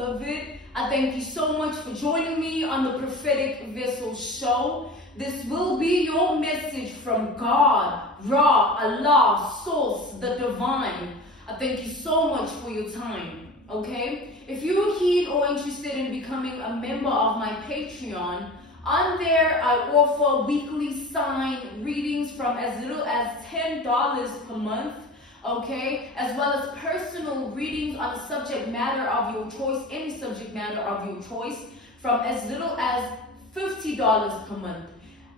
beloved. I thank you so much for joining me on the Prophetic Vessel Show. This will be your message from God, Ra, Allah, Source, the Divine. I thank you so much for your time, okay? If you're keen or interested in becoming a member of my Patreon, on there I offer weekly sign readings from as little as $10 per month, okay? As well as personal readings on a subject matter of your choice, any subject matter of your choice, from as little as $50 per month.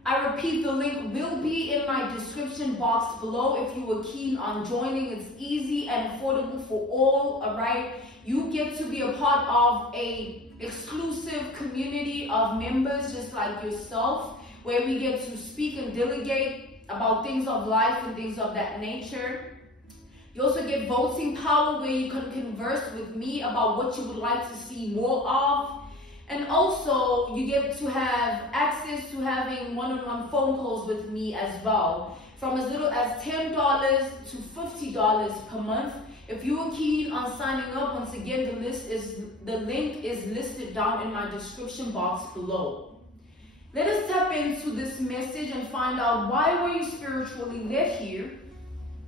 I repeat, the link will be in my description box below if you are keen on joining. It's easy and affordable for all right? You get to be a part of a exclusive community of members just like yourself, where we get to speak and delegate about things of life and things of that nature. You also get voting power, where you can converse with me about what you would like to see more of. And also, you get to have access to having one-on-one phone calls with me as well, from as little as $10 to $50 per month. If you are keen on signing up, once again, the link is listed down in my description box below. Let us tap into this message and find out, why were you spiritually led here?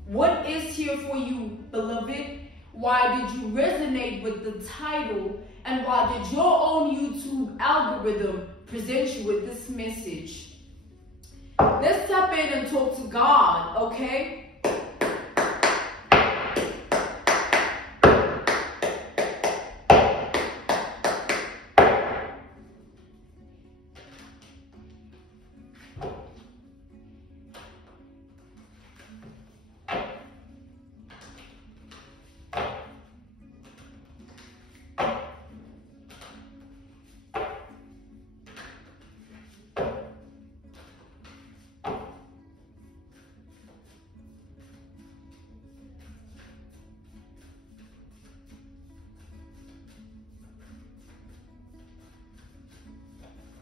What is here for you, beloved? Why did you resonate with the title? And why did your own YouTube algorithm present you with this message? Let's tap in and talk to God, okay?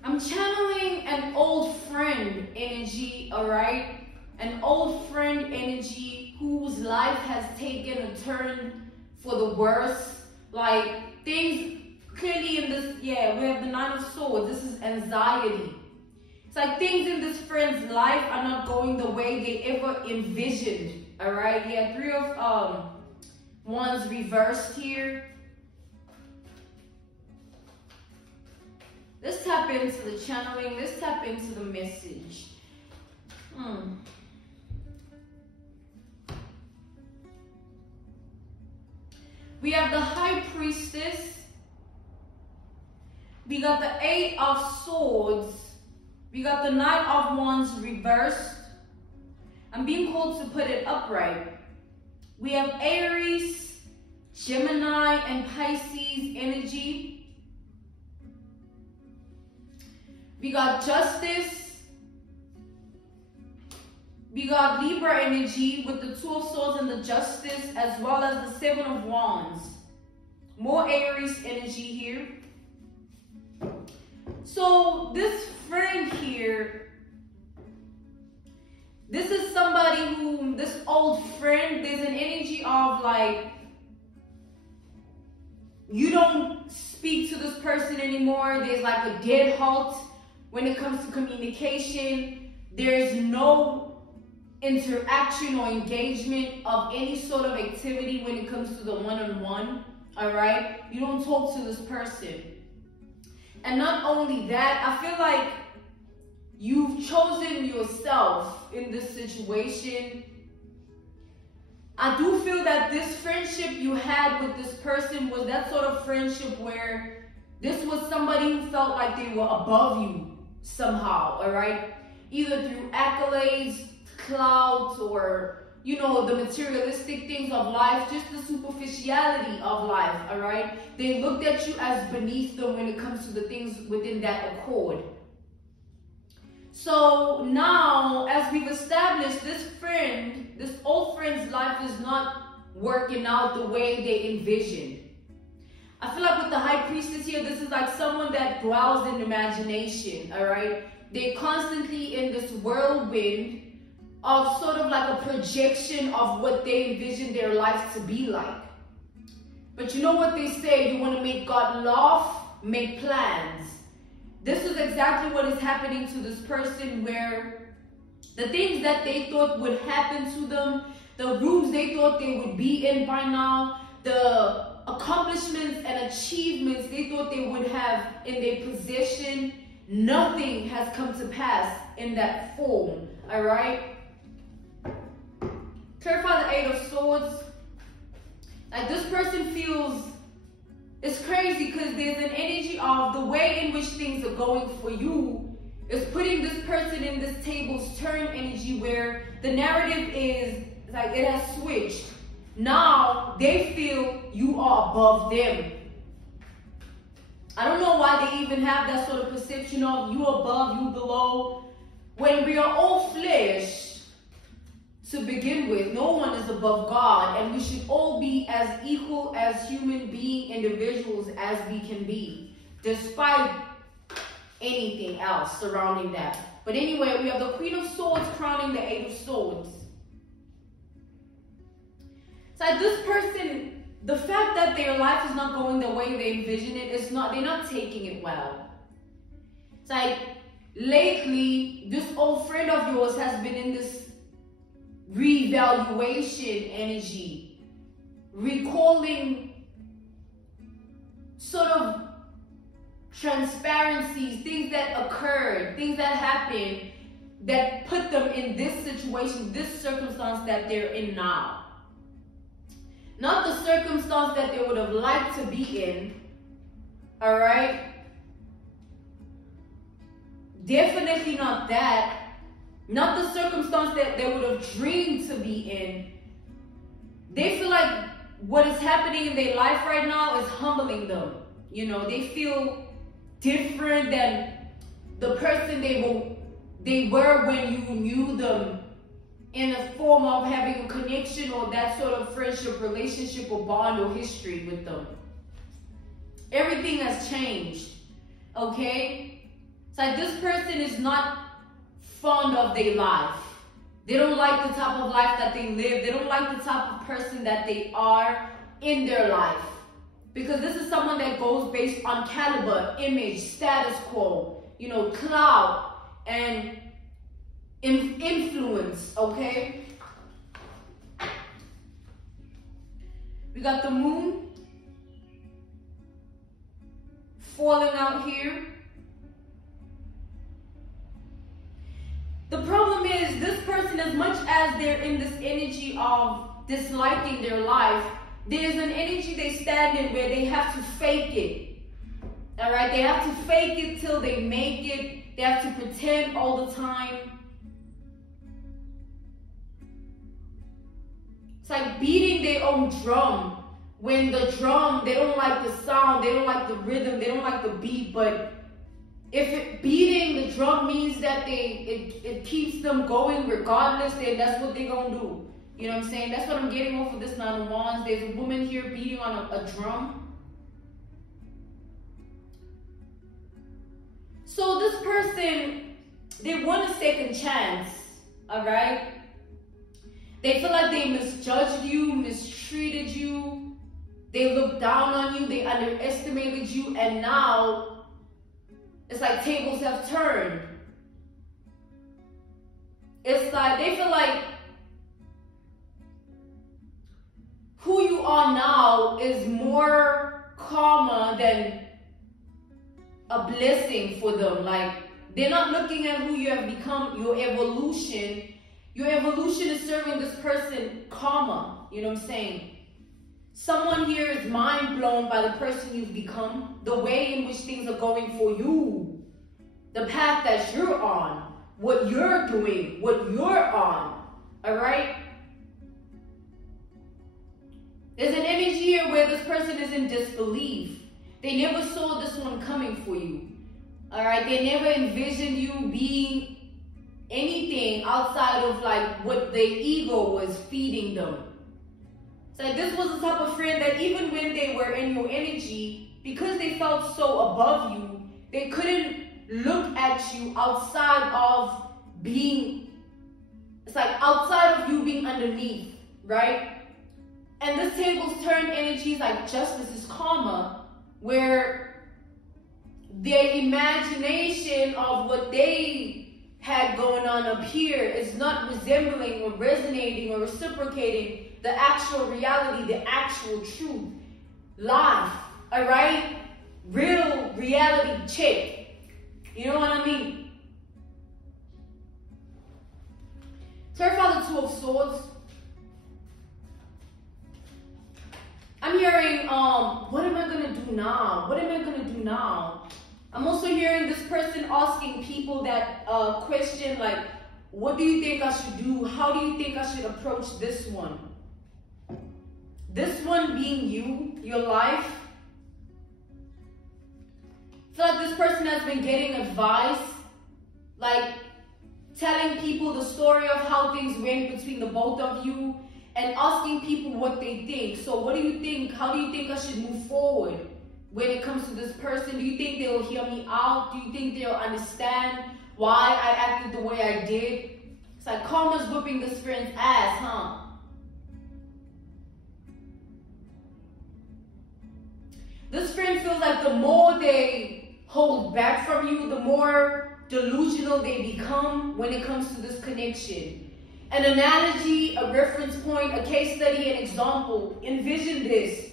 I'm channeling an old friend energy, all right? An old friend energy whose life has taken a turn for the worse. Like, things clearly in this, yeah, we have the Nine of Swords. This is anxiety. It's like things in this friend's life are not going the way they ever envisioned, all right? Yeah, Three of Wands reversed here. Let's tap into the channeling. Let's tap into the message. We have the High Priestess. We got the Eight of Swords. We got the Knight of Wands reversed. I'm being called to put it upright. We have Aries, Gemini, and Pisces energy. We got Justice. We got Libra energy with the Two of Swords and the Justice, as well as the Seven of Wands. More Aries energy here. So this friend here, this is somebody who, this old friend, there's an energy of like, you don't speak to this person anymore. There's like a dead halt. When it comes to communication, there's no interaction or engagement of any sort of activity when it comes to the one-on-one, all right? You don't talk to this person. And not only that, I feel like you've chosen yourself in this situation. I do feel that this friendship you had with this person was that sort of friendship where this was somebody who felt like they were above you somehow, all right? Either through accolades, clout, or, you know, the materialistic things of life, just the superficiality of life, all right? They looked at you as beneath them when it comes to the things within that accord. So now, as we've established, this friend, this old friend's life is not working out the way they envisioned. I feel like with the High Priestess here, this is like someone that dwells in imagination, all right? They're constantly in this whirlwind of sort of like a projection of what they envision their life to be like. But you know what they say, you want to make God laugh, make plans. This is exactly what is happening to this person, where the things that they thought would happen to them, the rooms they thought they would be in by now, the accomplishments and achievements they thought they would have in their possession, nothing has come to pass in that form, all right? Clarify the Eight of Swords. Like, this person feels, it's crazy because there's an energy of the way in which things are going for you is putting this person in this table's turn energy, where the narrative is like it has switched. Now they feel you are above them. I don't know why they even have that sort of perception of you above, you below. When we are all flesh to begin with, no one is above God, and we should all be as equal as human being individuals as we can be, despite anything else surrounding that. But anyway, we have the Queen of Swords crowning the Eight of Swords. So this person, the fact that their life is not going the way they envision it, they're not taking it well. It's like, lately, this old friend of yours has been in this revaluation energy, recalling sort of transparencies, things that occurred, things that happened that put them in this situation, this circumstance that they're in now. Not the circumstance that they would have liked to be in, all right? Definitely not that. Not the circumstance that they would have dreamed to be in. They feel like what is happening in their life right now is humbling them. You know, they feel different than the person they were when you knew them, in a form of having a connection or that sort of friendship, relationship, or bond or history with them. Everything has changed, okay? It's like this person is not fond of their life. They don't like the type of life that they live. They don't like the type of person that they are in their life. Because this is someone that goes based on caliber, image, status quo, you know, clout, and influence, okay? We got the moon falling out here. The problem is, this person, as much as they're in this energy of disliking their life, there's an energy they stand in where they have to fake it. All right? They have to fake it till they make it. They have to pretend all the time. It's like beating their own drum. When the drum, they don't like the sound, they don't like the rhythm, they don't like the beat, but if beating the drum means that it keeps them going regardless, then that's what they're going to do. You know what I'm saying? That's what I'm getting off of this Nine of Wands. There's a woman here beating on a drum. So this person, they want a second chance, all right? They feel like they misjudged you, mistreated you. They looked down on you, they underestimated you, and now it's like tables have turned. It's like they feel like who you are now is more karma than a blessing for them. Like, they're not looking at who you have become, your evolution. Your evolution is serving this person karma. You know what I'm saying? Someone here is mind blown by the person you've become, the way in which things are going for you, the path that you're on, what you're doing, what you're on, all right? There's an energy here where this person is in disbelief. They never saw this one coming for you, all right? They never envisioned you being anything outside of like what their ego was feeding them. So this was the type of friend that even when they were in your energy, because they felt so above you, they couldn't look at you outside of being, it's like outside of you being underneath, right? And this table's turn energy is like justice is karma, where their imagination of what they had going on up here is not resembling or resonating or reciprocating the actual reality, the actual truth. Life, all right? Real reality check. You know what I mean? Third Father, Two of Swords. I'm hearing, what am I going to do now? What am I going to do now? I'm also hearing this person asking people that question, like, what do you think I should do? How do you think I should approach this one? This one being you, your life. I feel like this person has been getting advice, like telling people the story of how things went between the both of you and asking people what they think. So what do you think? How do you think I should move forward when it comes to this person? Do you think they'll hear me out? Do you think they'll understand why I acted the way I did? It's like karma's whipping this friend's ass, huh? This friend feels like the more they hold back from you, the more delusional they become when it comes to this connection. An analogy, a reference point, a case study, an example. Envision this.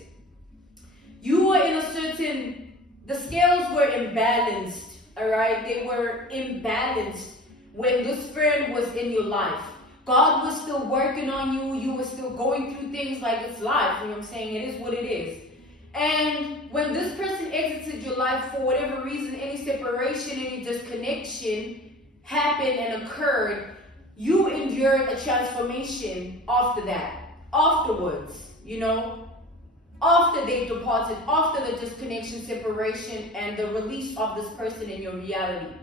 You were in a certain, the scales were imbalanced, all right? They were imbalanced when this friend was in your life. God was still working on you. You were still going through things like it's life. You know what I'm saying? It is what it is. And when this person exited your life for whatever reason, any separation, any disconnection happened and occurred, you endured a transformation after that, afterwards, you know, after they departed, after the disconnection, separation, and the release of this person in your reality.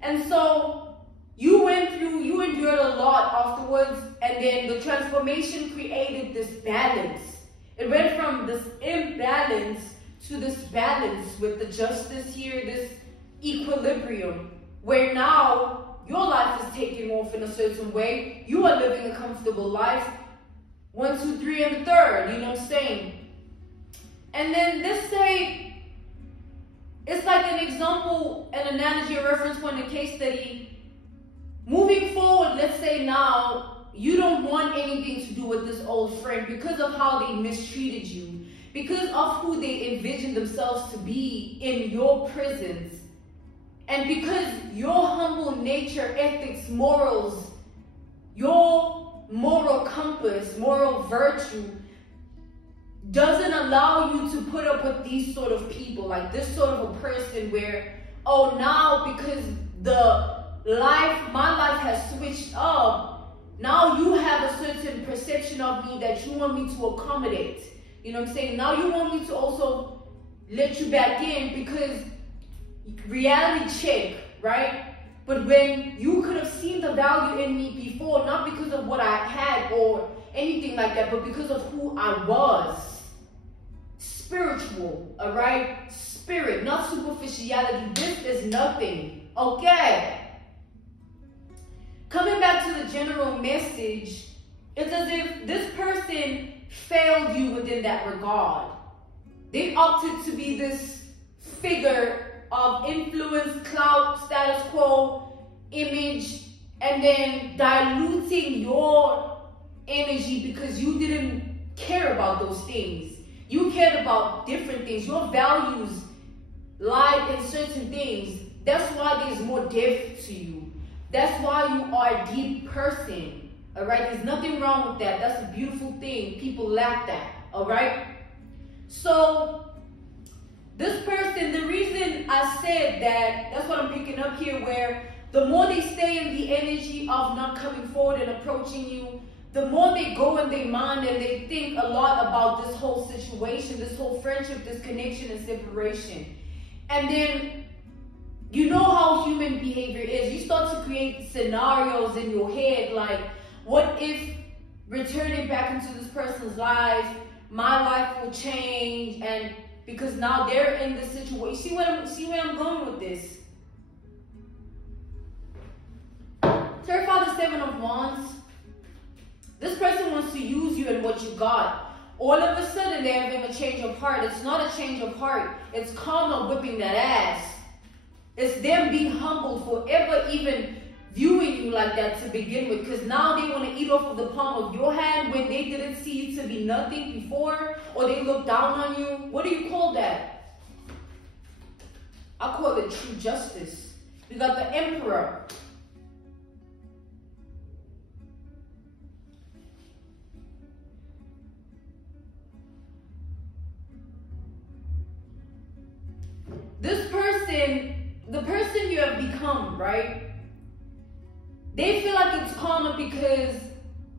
And so you endured a lot afterwards, and then the transformation created this balance. It went from this imbalance to this balance with the justice here, this equilibrium, where now your life is taking off in a certain way. You are living a comfortable life. 1, 2, 3, and the third, you know what I'm saying? And then let's say, it's like an example, an analogy, a reference point, a case study. Moving forward, let's say now, you don't want anything to do with this old friend because of how they mistreated you, because of who they envisioned themselves to be in your presence, and because your humble nature, ethics, morals, your moral compass, moral virtue doesn't allow you to put up with these sort of people, like this sort of a person where, oh, now because my life has switched up, now you have a certain perception of me that you want me to accommodate. You know what I'm saying? Now you want me to also let you back in because reality check, right? But when you could have seen the value in me before, not because of what I had or anything like that, but because of who I was. Spiritual, all right? Spirit, not superficiality. This is nothing, okay? Coming back to the general message, it's as if this person failed you within that regard. They opted to be this figure of influence, clout, status quo, image, and then diluting your energy because you didn't care about those things. You cared about different things. Your values lied in certain things. That's why there's more depth to you. That's why you are a deep person, all right? There's nothing wrong with that. That's a beautiful thing. People lack that, all right? So this person, the reason I said that, that's what I'm picking up here, where the more they stay in the energy of not coming forward and approaching you, the more they go in their mind and they think a lot about this whole situation, this whole friendship, this connection and separation. And then, you know how human behavior is. You start to create scenarios in your head like, what if returning back into this person's life, my life will change, and because now they're in this situation. See where I'm going with this? Third Father, 7 of Wands. This person wants to use you and what you got. All of a sudden, they're having a change of heart. It's not a change of heart. It's karma whipping that ass. It's them being humbled for ever even viewing you like that to begin with. Because now they want to eat off of the palm of your hand when they didn't see you to be nothing before. Or they look down on you. What do you call that? I call it true justice. We got the Emperor. This person, the person you have become, right? They feel like it's karma because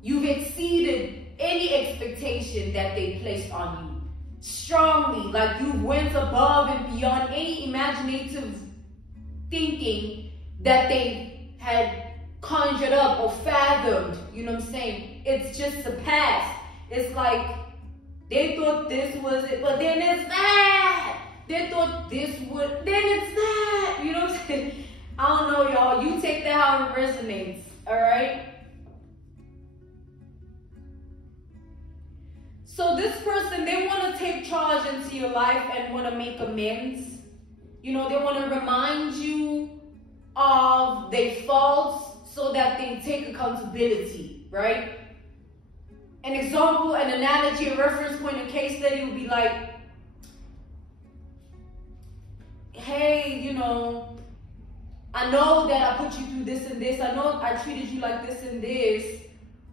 you've exceeded any expectation that they placed on you. Strongly, like you went above and beyond any imaginative thinking that they had conjured up or fathomed. You know what I'm saying? It's just surpassed. It's like they thought this was it, but then it's that. They thought this would, then it's that. You know what I'm saying? I don't know, y'all. You take that how it resonates. Alright? So this person, they want to take charge into your life and want to make amends. You know, they want to remind you of their faults so that they take accountability, right? An example, an analogy, a reference point, a case study would be like, hey, you know, I know that I put you through this and this. I know I treated you like this and this.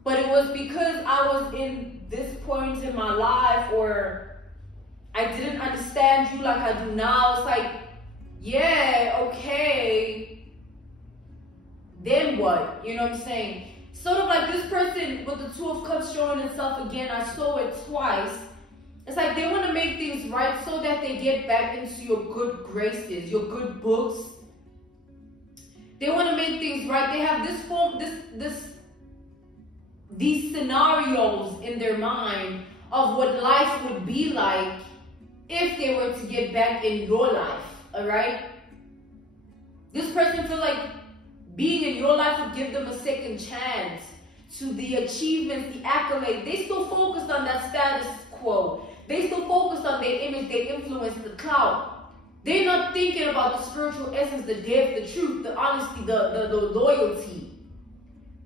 But it was because I was in this point in my life, or I didn't understand you like I do now. It's like, yeah, okay. Then what? You know what I'm saying? Sort of like this person with the Two of Cups showing itself again. I saw it twice. It's like they want to make things right so that they get back into your good graces, your good books. They want to make things right. They have this form, these scenarios in their mind of what life would be like if they were to get back in your life, all right? This person feels like being in your life would give them a second chance to the achievements, the accolades. They still focused on that status quo. They still focused on their image, their influence, the clout. They're not thinking about the spiritual essence, the depth, the truth, the honesty, the loyalty.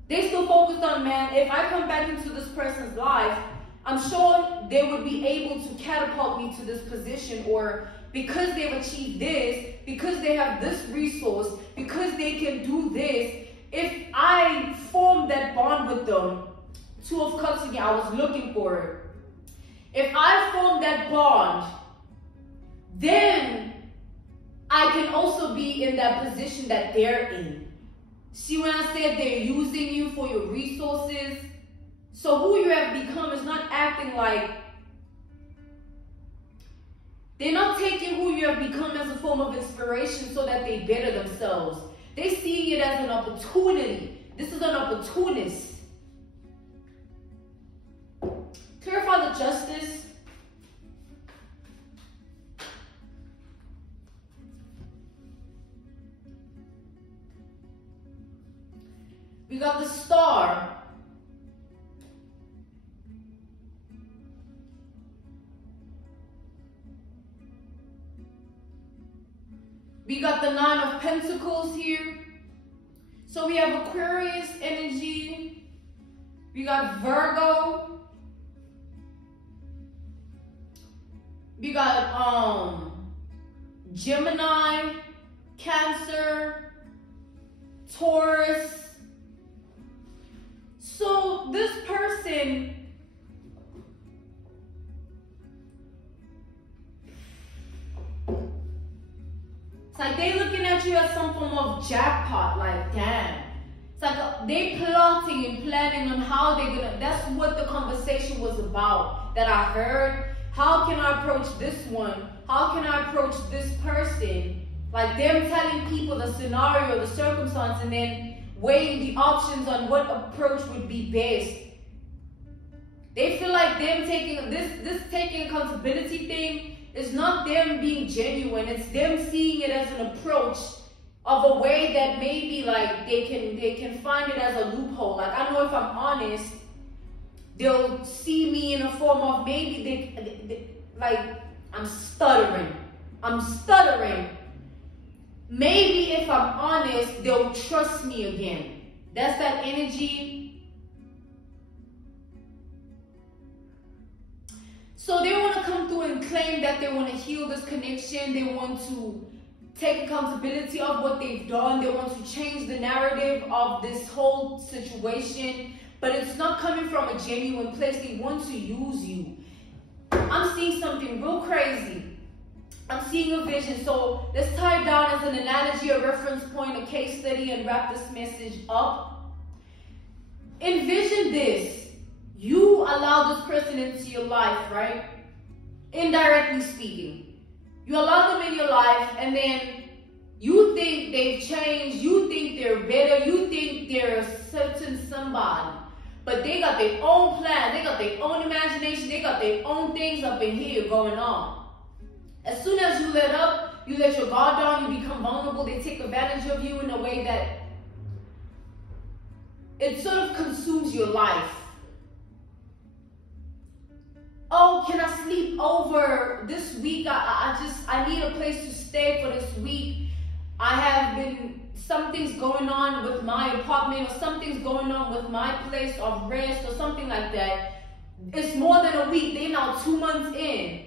They still focused on, man, if I come back into this person's life, I'm sure they would be able to catapult me to this position, or because they've achieved this, because they have this resource, because they can do this, if I form that bond with them, Two of Cups again, I was looking for it. If I form that bond, then I can also be in that position that they're in. See, when I said they're using you for your resources, so who you have become is not acting like, they're not taking who you have become as a form of inspiration so that they better themselves. They're seeing it as an opportunity. This is an opportunist. Clarify the justice. We got the Star. We got the Nine of Pentacles here. So we have Aquarius energy. We got Virgo. We got Gemini, Cancer, Taurus. So this person, it's like they looking at you as some form of jackpot, like damn. It's like they plotting and planning on how they're gonna, that's what the conversation was about that I heard. How can I approach this one? How can I approach this person? Like them telling people the scenario, the circumstance, and then weighing the options on what approach would be best. They feel like them taking this taking accountability thing is not them being genuine. It's them seeing it as an approach of a way that maybe like they can find it as a loophole. Like, I know if I'm honest, They'll see me in a form of maybe they like, I'm stuttering. Maybe if I'm honest, they'll trust me again. That's that energy. So they want to come through and claim that they want to heal this connection. They want to take accountability of what they've done. They want to change the narrative of this whole situation. But it's not coming from a genuine place. They want to use you. I'm seeing something real crazy. I'm seeing a vision. So let's tie it down as an analogy, a reference point, a case study, and wrap this message up. Envision this. You allow this person into your life, right? Indirectly speaking. You allow them in your life, and then you think they've changed. You think they're better. You think they're a certain somebody. But they got their own plan. They got their own imagination. They got their own things up in here going on. As soon as you let up, you let your guard down, you become vulnerable. They take advantage of you in a way that it sort of consumes your life. Oh, can I sleep over this week? I need a place to stay for this week. Something's going on with my apartment, or something's going on with my place of rest, or something like that. It's more than a week. They're now 2 months in.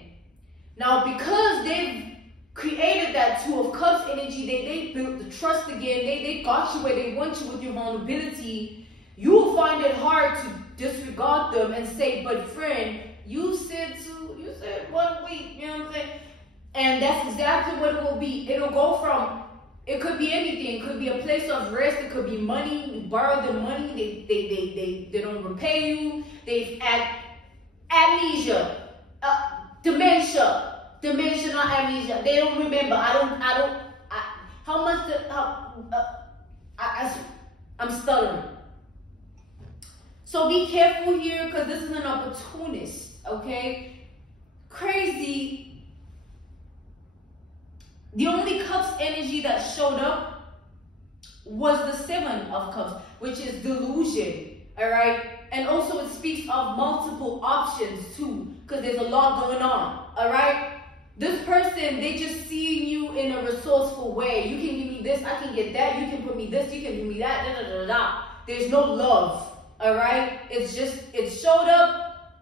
Now, because they've created that Two of Cups energy, they built the trust again. They got you where they want you with your vulnerability. You will find it hard to disregard them and say, but friend, you said 1 week, you know what I'm saying? And that's exactly what it will be. It'll go from, it could be anything. It could be a place of rest. It could be money. You borrow them money. They don't repay you. They've amnesia, dementia, not amnesia. They don't remember. I'm stuttering. So be careful here, because this is an opportunist, okay? Crazy. The only Cups energy that showed up was the Seven of Cups, which is delusion, all right? And also it speaks of multiple options too, because there's a lot going on, all right? This person, they just seeing you in a resourceful way. You can give me this, I can get that. You can put me this, you can give me that, da, da, da, da. There's no love, all right? It's just, it showed up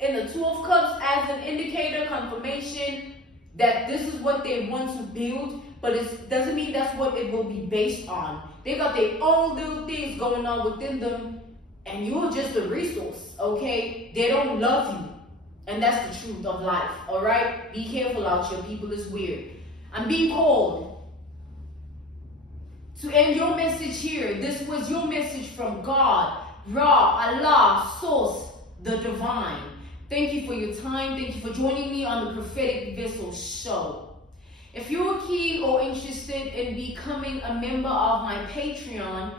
in the Two of Cups as an indicator, confirmation that this is what they want to build, but it doesn't mean that's what it will be based on. They got their own little things going on within them, and you're just a resource, okay? They don't love you. And that's the truth of life, all right? Be careful out here, people. It's weird. I'm being called to end your message here. This was your message from God, Ra, Allah, Source, the Divine. Thank you for your time. Thank you for joining me on the Prophetic Vessel Show. If you're keen or interested in becoming a member of my Patreon,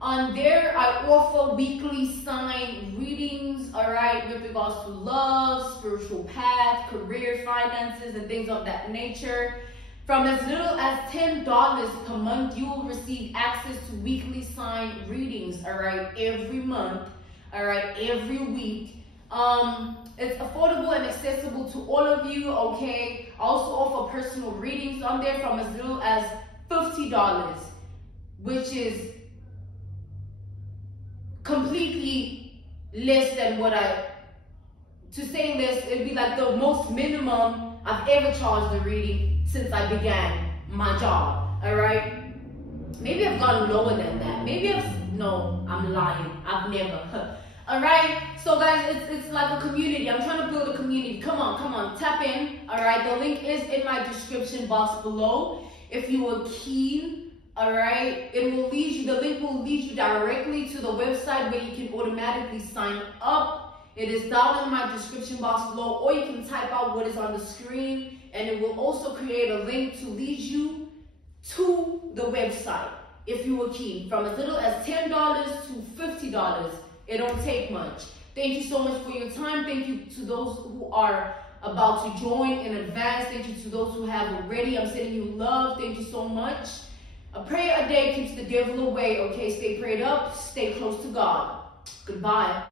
on there, I offer weekly sign readings, all right, with regards to love, spiritual path, career, finances, and things of that nature. From as little as $10 per month, you will receive access to weekly sign readings, all right, every month, all right, every week. It's affordable and accessible to all of you, okay? I also offer personal readings on there from as little as $50, which is completely less than what to say less, it'd be like the most minimum I've ever charged a reading since I began my job, all right? Maybe I've gone lower than that. No, I'm lying. I've never. All right, so guys, it's like a community. I'm trying to build a community. Come on, tap in. All right, the link is in my description box below. If you are keen, all right, the link will lead you directly to the website where you can automatically sign up. It is down in my description box below, or you can type out what is on the screen, and it will also create a link to lead you to the website if you are keen. From as little as $10 to $50. It don't take much. Thank you so much for your time. Thank you to those who are about to join in advance. Thank you to those who have already. I'm sending you love. Thank you so much. A prayer a day keeps the devil away. Okay, stay prayed up. Stay close to God. Goodbye.